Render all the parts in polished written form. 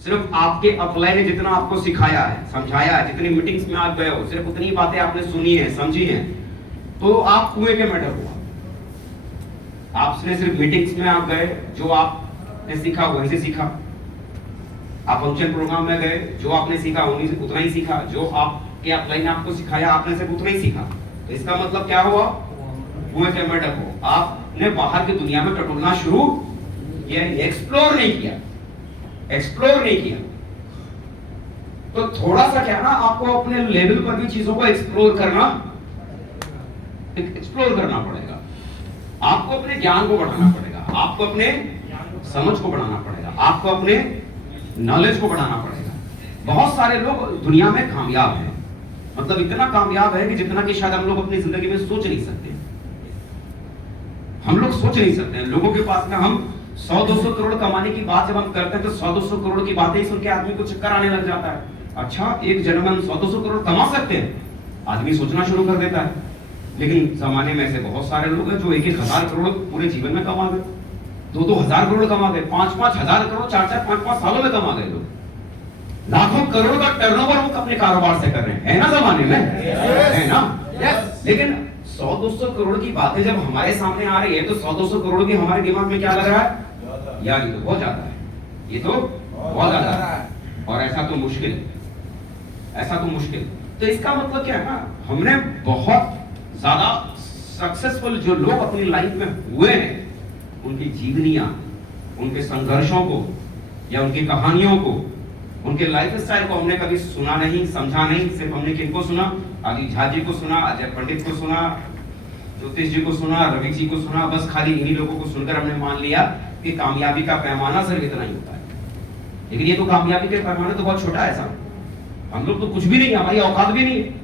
सिर्फ आपके अपलाइन ने जितना आपको सिखाया है, समझाया है, जितनी मीटिंग्स में आप गए हो, सिर्फ उतनी बातें आपने सुनी है, समझी है, तो आप कुएं के मैटर हुआ। आपने सिर्फ मीटिंग्स में आप गए, जो आपने सीखा वहीं से सीखा। आप फंक्शन प्रोग्राम में गए, जो आपने सीखा उतना ही सीखा। जो आपके अपलाइन ने आपको सिखाया, आपने सिर्फ उतना ही सीखा। तो इसका मतलब क्या हुआ? कुएं के मैटर हो। आपने बाहर की दुनिया में टटोलना शुरू किया, एक्सप्लोर नहीं किया, एक्सप्लोर नहीं किया। तो थोड़ा सा क्या ना, आपको अपने लेवल पर भी चीजों को एक्सप्लोर करना पड़ेगा। आपको अपने ज्ञान को बढ़ाना पड़ेगा, आपको अपने समझ को बढ़ाना पड़ेगा, आपको अपने नॉलेज को बढ़ाना पड़ेगा। बहुत सारे लोग दुनिया में कामयाब हैं, मतलब इतना कामयाब है कि जितना कि शायद हम लोग अपनी जिंदगी में सोच नहीं सकते। हम लोग सोच नहीं सकते हैं। लोगों के पास में हम 100-200 करोड़ कमाने की बात जब हम करते हैं तो 100-200 करोड़ की बातें ही सुन के आदमी को चक्कर आने लग जाता है। अच्छा, एक जन्म में 100-200 करोड़ कमा सकते हैं? आदमी सोचना शुरू कर देता है। लेकिन जमाने में ऐसे बहुत सारे लोग हैं जो 1-1 हजार करोड़ पूरे जीवन में कमा गए, 2-2 हजार करोड़ कमा गए, 5-5 हजार करोड़ 4-4 5-5 सालों में कमा गए लोग। लाखों करोड़ का टर्नओवर वो अपने कारोबार से कर रहे हैं, है ना जमाने में, है ना? लेकिन 100-200 करोड़ की बातें जब हमारे सामने आ रही है तो 100-200 करोड़ की हमारे दिमाग में क्या लग रहा है? यार ये तो बहुत ज्यादा है, ये तो बहुत ज्यादा है, और ऐसा तो मुश्किल, ऐसा तो मुश्किल। तो इसका मतलब क्या है ना, हमने बहुत ज्यादा सक्सेसफुल जो लोग अपनी लाइफ में हुए हैं, उनकी जीवनियां, उनके संघर्षों को या उनकी कहानियों को, उनके लाइफ स्टाइल को हमने कभी सुना नहीं, समझा नहीं। सिर्फ हमने किनको सुना? आदि झा जी को सुना, अजय पंडित को सुना, ज्योतिष जी को सुना, रवि जी को सुना। बस खाली इन्हीं लोगों को सुनकर हमने मान लिया कि कामयाबी का पैमाना सिर्फ इतना ही होता है। लेकिन ये तो कामयाबी के पैमाने तो बहुत छोटा है साहब। हम लोग तो कुछ भी नहीं, हमारी औकात भी नहीं है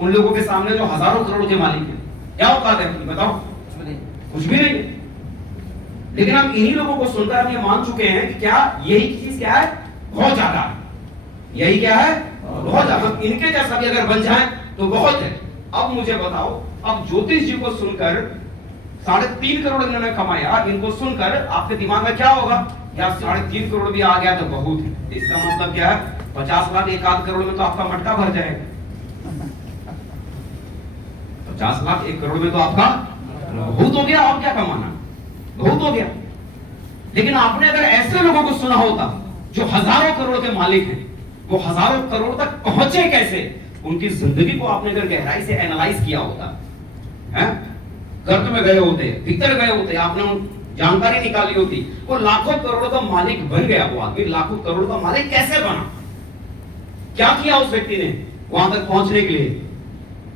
उन लोगों के सामने जो हजारों करोड़ के मालिक हैं। क्या औकात है बताओ? कुछ भी नहीं। लेकिन हम इन्हीं लोगों को सुनकर हम ये मान चुके हैं कि क्या यही चीज क्या है? बहुत ज्यादा है। यही क्या है? बहुत ज्यादा। इनके जैसा भी अगर बन जाए तो बहुत है। अब मुझे बताओ, अब ज्योतिष जी को सुनकर 3.5 करोड़ इन्होंने कमाया, इनको सुनकर आपके दिमाग में क्या होगा? यार 3.5 करोड़ भी आ गया तो बहुत है। इसका मतलब क्या है? 50 लाख 1 करोड़ में तो आपका मटका भर जाएगा। 50 लाख 1 करोड़ में तो आपका बहुत हो गया। और क्या कमाना? बहुत हो गया। लेकिन आपने अगर ऐसे लोगों को सुना होता जो हजारों करोड़ के मालिक हैं, वो हजारों करोड़ तक पहुंचे कैसे, उनकी जिंदगी को आपने अगर गहराई से एनालाइज किया होता, हैं, गर्त में गए होते, भीतर गए होते, आपने जानकारी निकाली होती, वो लाखों करोड़ का मालिक बन गया। वो आदमी लाखों करोड़ का मालिक कैसे बना? क्या किया उस व्यक्ति ने वहां तक पहुंचने के लिए?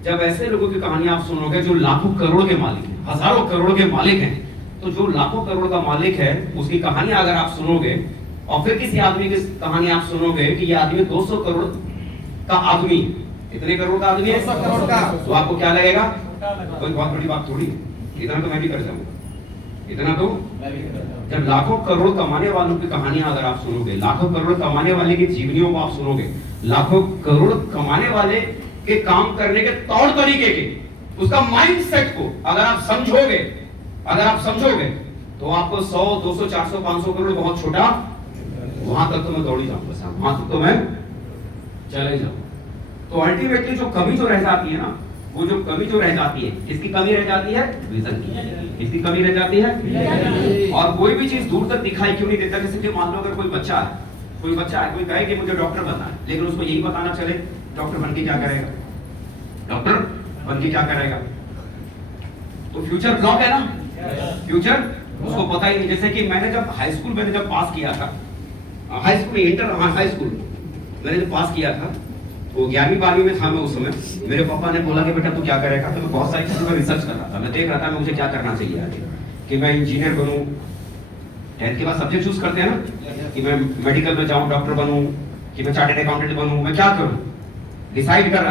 जब ऐसे लोगों की कहानी आप सुनोगे जो लाखों करोड़ के मालिक हैं, हजारों करोड़ के मालिक हैं, तो जो लाखों करोड़ का मालिक है उसकी कहानी अगर आप सुनोगे, और फिर किसी आदमी की कहानी आप सुनोगे कि ये आदमी 200 करोड़ का आदमी, कितने करोड़ का आदमी है? 200 करोड़ का। तो आपको क्या लगेगा? कोई बहुत बड़ी बात थोड़ी। इतना तो मैं भी कर जाऊंगा, इतना तो। जब लाखों करोड़ कमाने वालों की कहानियां अगर आप सुनोगे, लाखों करोड़ कमाने वाले की जीवनियों को आप सुनोगे, लाखों करोड़ कमाने वाले के काम करने के तौर तरीके के, उसका माइंडसेट को अगर आप समझोगे, तो आपको 100, 200, 400, 500 करोड़ बहुत छोटा, वहां तक तो मैं दौड़ ही जाऊंगा साहब, वहां तक तो मैं चले जाऊंगा। तो अल्टीमेटली जो कमी जो रह जाती है ना, वो जो कमी जो रह जाती है, किसकी कमी रह जाती है? विजन की। किसकी कमी रह जाती है? और कोई भी चीज दूर तक दिखाई क्यों नहीं देता? जैसे कि मान लो अगर कोई बच्चा है, कोई कहे कि मुझे डॉक्टर बनना है, लेकिन उसको यही बताना चले डॉक्टर बन के क्या करेगा, डॉक्टर बन के क्या करेगा, तो फ्यूचर ब्लॉक है ना, फ्यूचर उसको पता ही नहीं। जैसे कि मैंने जब हाई स्कूल मैंने जब पास किया था, हाई स्कूल मैंने जब पास किया था, तो 11वीं 12वीं में था मैं उस समय। मेरे पापा ने बोला कि बेटा तू क्या करेगा? तो मैं बहुत सारी चीजों पर रिसर्च कर रहा था, मैं देख रहा था मुझे क्या करना चाहिए आगे, कि मैं इंजीनियर बनूं, 10th के बाद सब्जेक्ट चूज करते हैं ना, कि मैं मेडिकल में जाऊं, डॉक्टर बनूं, कि मैं चार्टर्ड अकाउंटेंट बनूं, मैं क्या करूं, डिसाइड कर रहा